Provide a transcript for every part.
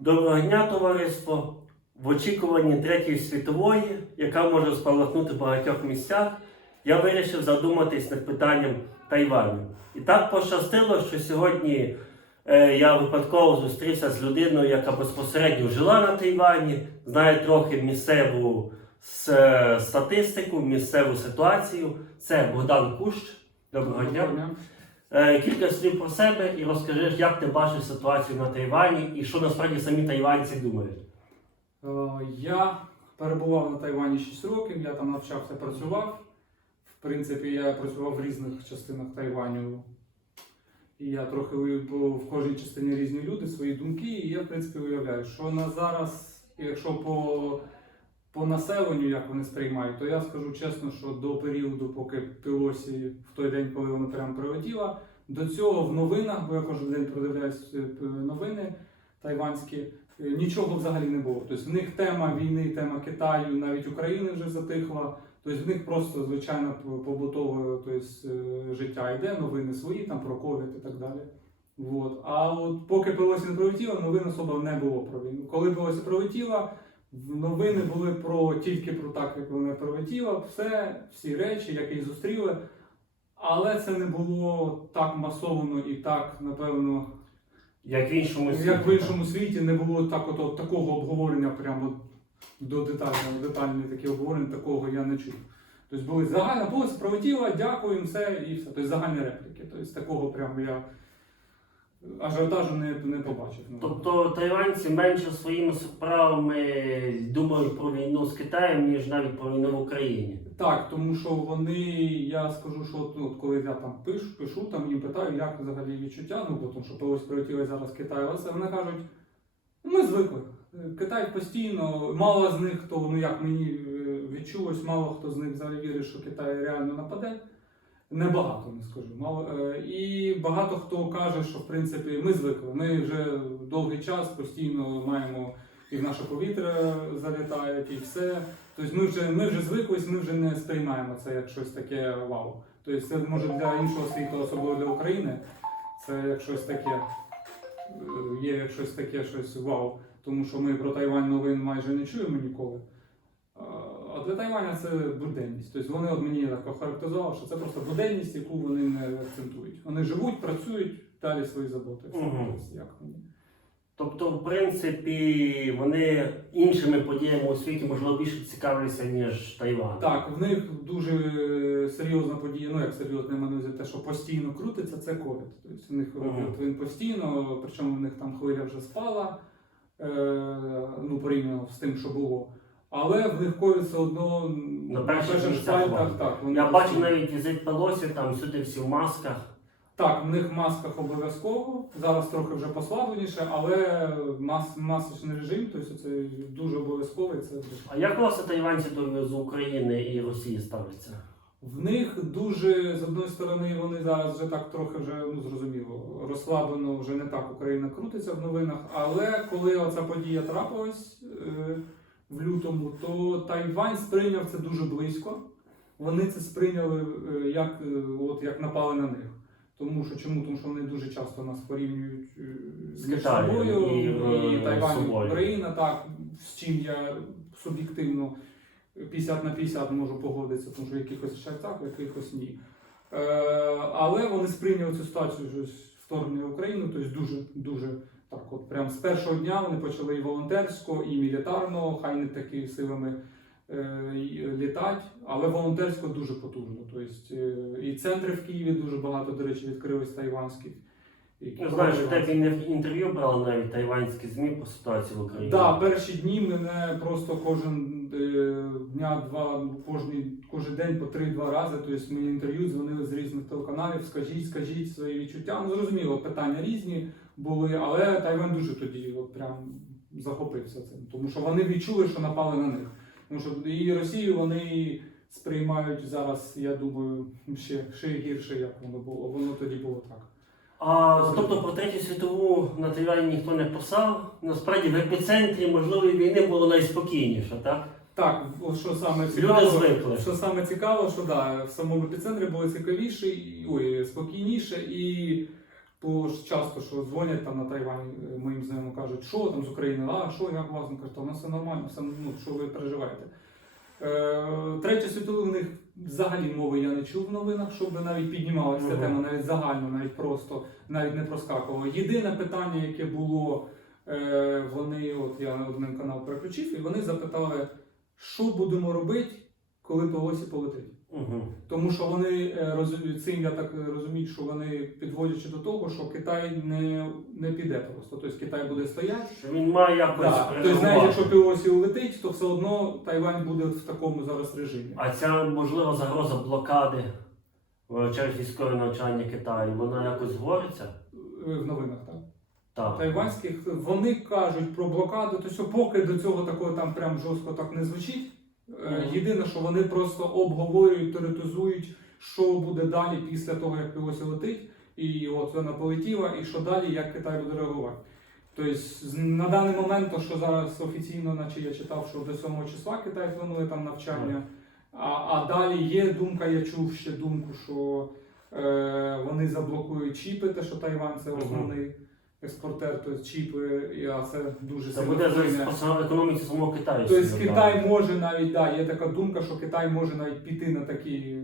Доброго дня, товариство! В очікуванні Третьої світової, яка може спалахнути в багатьох місцях, я вирішив задуматись над питанням Тайваню. І так пощастило, що сьогодні е, я випадково зустрівся з людиною, яка безпосередньо жила на Тайвані, знає трохи місцеву статистику, місцеву ситуацію. Це Богдан Кущ. Доброго дня. Е, Кілька слів про себе і розкажи, як ти бачиш ситуацію на Тайвані і що насправді самі тайванці думають. Е, Я перебував на Тайвані 6 років, я там навчався, працював. В принципі, я працював в різних частинах Тайваню. І я трохи в кожній частині різні люди, свої думки. І я, в принципі, уявляю, що на зараз, якщо по, по населенню, як вони сприймають, то я скажу чесно, що до періоду, поки Пілосі в той день, коли вона прямо прилетіла, до цього в новинах, бо я кожен день продивляюсь е, новини тайванські, е, нічого взагалі не було. Тобто в них тема війни, тема Китаю, навіть України вже затихла. Тобто в них просто звичайно побутове тобто, е, життя йде, новини свої, там про ковід і так далі. Вот. А от поки Пелосі не прилетіла, новин особо не було про війну. Коли Пелосі прилетіла, новини були про тільки про так, як вона прилетіла, все, всі речі, як її зустріли. Але це не було так масовано і так, напевно, Як в іншому світі. як в іншому світі не було так, от, от такого обговорення прямо до детального, детальні такі обговорення, такого я не чув. Тобто були загальна полиця пролетіла, дякуємо, все і все. Тобто загальні репліки. Тобто такого прямо я ажіотажу не, не побачив. Ну. Тобто тайванці менше своїми справами думають про війну з Китаєм, ніж навіть про війну в Україні. Так, тому що вони, я скажу, що от, коли я там пишу, пишу там їм питаю, як взагалі відчуття, ну бо тому що ось прилетіли зараз Китай, але вони кажуть, «Ну, ми звикли. Китай постійно, мало з них хто, ну як мені е, відчулось, мало хто з них взагалі вірить, що Китай реально нападе. Небагато не скажу. Мало, е, і багато хто каже, що в принципі ми звикли. Ми вже довгий час постійно маємо і в наше повітря залітають, і все. Тобто ми вже, ми вже звиклись, ми вже не сприймаємо це як щось таке вау. Тобто це може для іншого світу, особливо для України, це як щось таке, е, є як щось таке, щось вау. Тому що ми про Тайвань новин майже не чуємо ніколи. Для Тайваня це буденність. Тобто вони от мені так охарактеризували, що це просто буденність, яку вони не акцентують. Вони живуть, працюють, далі свої заботи. Тобто, як мені. Тобто, в принципі, вони іншими подіями у світі можливо більше цікавляться, ніж Тайван. Так, в них дуже серйозна подія, ну як серйозна маю те, що постійно крутиться, це ковід. Тобто в них Мгм. він постійно, причому в них там хвиля вже спала, е, ну порівняно з тим, що було. Але в них ковід все одно На перших місцях шпальтах, так. вони Я бачу постійно- навіть візит Пелосі, там сюди всі в масках. Так, в них в масках обов'язково. Зараз трохи вже послабленіше, але мас, масочний режим, тобто це дуже обов'язковий. Це А як власне тайванці до з України і Росії ставляться? В них дуже з одної сторони вони зараз вже так трохи вже ну зрозуміло розслаблено, вже не так Україна крутиться в новинах. Але коли оця подія трапилась е, в лютому, то Тайвань сприйняв це дуже близько. Вони це сприйняли е, як, е, от, як напали на них. Тому що чому? Тому що вони дуже часто нас порівнюють е, З собою і, і, Тайвань. Україна, так з чим я суб'єктивно 50 на 50 можу погодитися, тому що в якихось ще так, в якихось ні. Е, але вони сприйняли цю ситуацію вторгнення в Україну, тобто дуже, дуже так, от прям з першого дня вони почали і волонтерсько, і мілітарно, хай не такі силами е, і літати, але волонтерсько дуже потужно. Тобто, е, і центри в Києві дуже багато, до речі, відкрились тайванських. які Я знаю, що тебе інтерв'ю брали навіть тайванські ЗМІ по ситуації в Україні. Так, перші дні мене просто кожен е, дня, два, ну, кожний, кожен день по три-два рази. Тобто мені інтерв'ю дзвонили з різних телеканалів. Скажіть, скажіть свої відчуття. Ну зрозуміло, питання різні були, але Тайвань дуже тоді от прям захопився цим, тому що вони відчули, що напали на них. Тому що і Росію вони сприймають зараз, я думаю, ще, ще гірше, як воно було. Воно тоді було так. А тобто про третю світову на Тайвані ніхто не писав. Насправді в епіцентрі можливої війни було найспокійніше, так? Так, що саме цікаво, звикли. що саме цікаво, що да, в самому епіцентрі було цікавіше, і- ой, спокійніше, і Бо ж часто що дзвонять там на Тайвань е, моїм знайомим кажуть, що там з України, а що як у вас? Ну, кажуть, «Та у нас все нормально, все, ну, що ви переживаєте. Е, Третя світова у них взагалі мови я не чув в новинах, щоб навіть піднімалася ця Мгм. тема, навіть загально, навіть просто, навіть не проскакувало. Єдине питання, яке було, е, вони, от я на один канал переключив, і вони запитали, що будемо робити, коли Пелосі полетить. Угу. Тому що вони е, розуміють, цим я так е, розумію, що вони підводячи до того, що Китай не, не піде просто. Тобто Китай буде стояти. Що він має якось Да. Тобто, реагувати. якщо Пілосі улетить, то все одно Тайвань буде в такому зараз режимі. А ця можлива загроза блокади е, через військове навчання Китаю, вона якось говориться? В новинах, так? Так. Тайванських вони кажуть про блокаду, то що поки до цього такого там прям жорстко так не звучить. Е, Єдине, що вони просто обговорюють, теоретизують, що буде далі після того, як Пілосі летить, і от вона полетіла, і що далі, як Китай буде реагувати. Тобто на даний момент, то що зараз офіційно, наче я читав, що до 7 числа Китай планує там навчання. А, а далі є думка, я чув ще думку, що е, вони заблокують чіпи, те, що Тайвань це основний експортер, тобто чіпи, і, а це дуже Це сильно буде вплине. за економіці самого Китаю. Тобто сильно, Китай може навіть, да, є така думка, що Китай може навіть піти на такий е,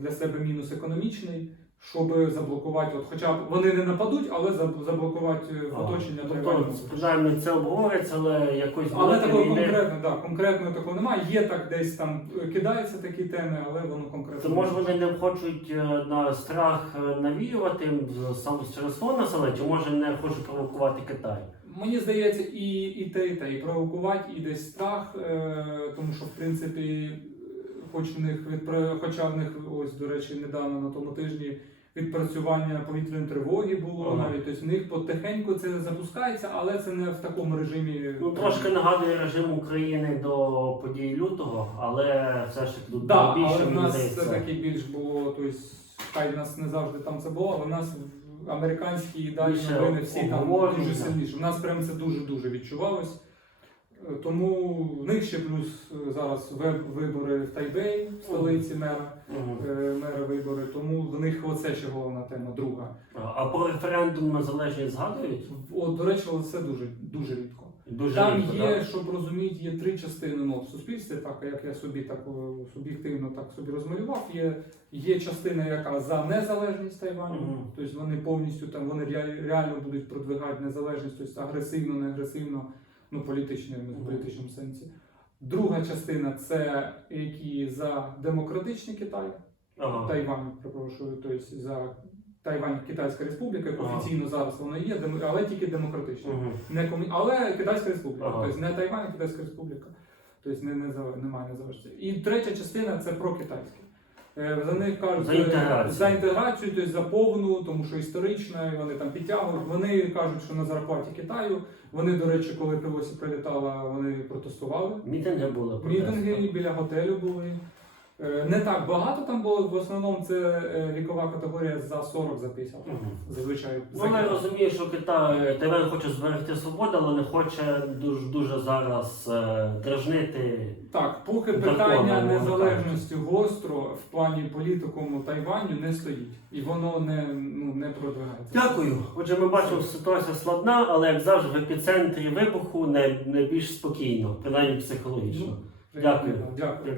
для себе мінус економічний, щоб заблокувати. От, хоча б вони не нападуть, але заб- заблокувати е, А, оточення Тобто, Тайваню. принаймні, це обговориться, але якось Але великої такого війни. конкретно, да, конкретного такого немає. Є так десь там е, кидаються такі теми, але воно конкретно. То може вони не хочуть е, на страх е, навіювати саме через свого населення, чи може не хочуть провокувати Китай? Мені здається, і, і те, і те, і провокувати, і десь страх, е, тому що в принципі, хоч в них відпра... хоча в них ось, до речі, недавно на тому тижні відпрацювання повітряної тривоги було Ага. навіть. Тобто в них потихеньку це запускається, але це не в такому режимі. Ну трошки нагадує режим України до подій лютого, але все ж таки тут Да, більше але в нас все таки більш було, тобто хай в нас не завжди там це було, але в нас в- американські і далі новини всі там дуже сильніше. У нас прям це дуже-дуже відчувалось. Е, Тому в них ще плюс е, зараз вибори в Тайбеї, в столиці мера, е, мера вибори, тому в них оце ще головна тема, друга. А про референдум на залежність згадують? От, до речі, це дуже, дуже рідко. Дуже Там рідко, є, да? щоб розуміти, є три частини ну, в суспільстві, так як я собі так суб'єктивно так собі розмалював. Є, є частина, яка за незалежність Тайваню, Мгм. тобто вони повністю там вони ре- реально будуть продвигати незалежність, тобто агресивно, не агресивно, ну політично, Мгм. в політичному сенсі. Друга частина це які за демократичний Китай, Ага. Тайвань, перепрошую, тобто за Тайвань Китайська Республіка, як Ага. офіційно зараз вона є, але тільки демократична. Мгм. Не комі... Але Китайська Республіка, Ага. тобто не Тайвань, а Китайська Республіка. Тобто не, не, немає незалежності. І третя частина це прокитайське. Е, За них кажуть За е, інтеграцію. за інтеграцію, тобто за повну, тому що історична, і вони там підтягують. Вони кажуть, що на зарплаті Китаю. Вони, до речі, коли Пелосі прилітала, вони протестували. Мітинги були. Мітинги біля готелю були. Е, Не так багато там було, в основному це е, вікова категорія за 40 за 50. Мгм. Зазвичай Ну, я розумію, що Китай Тайвань хоче зберегти свободу, але не хоче дуже дуже зараз е, дражнити. Так, поки питання незалежності гостро в плані політикуму Тайваню не стоїть, і воно не, ну, не продвигається. Дякую. Отже, ми бачимо, що ситуація складна, але як завжди, в епіцентрі вибуху не, не більш спокійно, принаймні психологічно. Ну, Дякую. Дякую.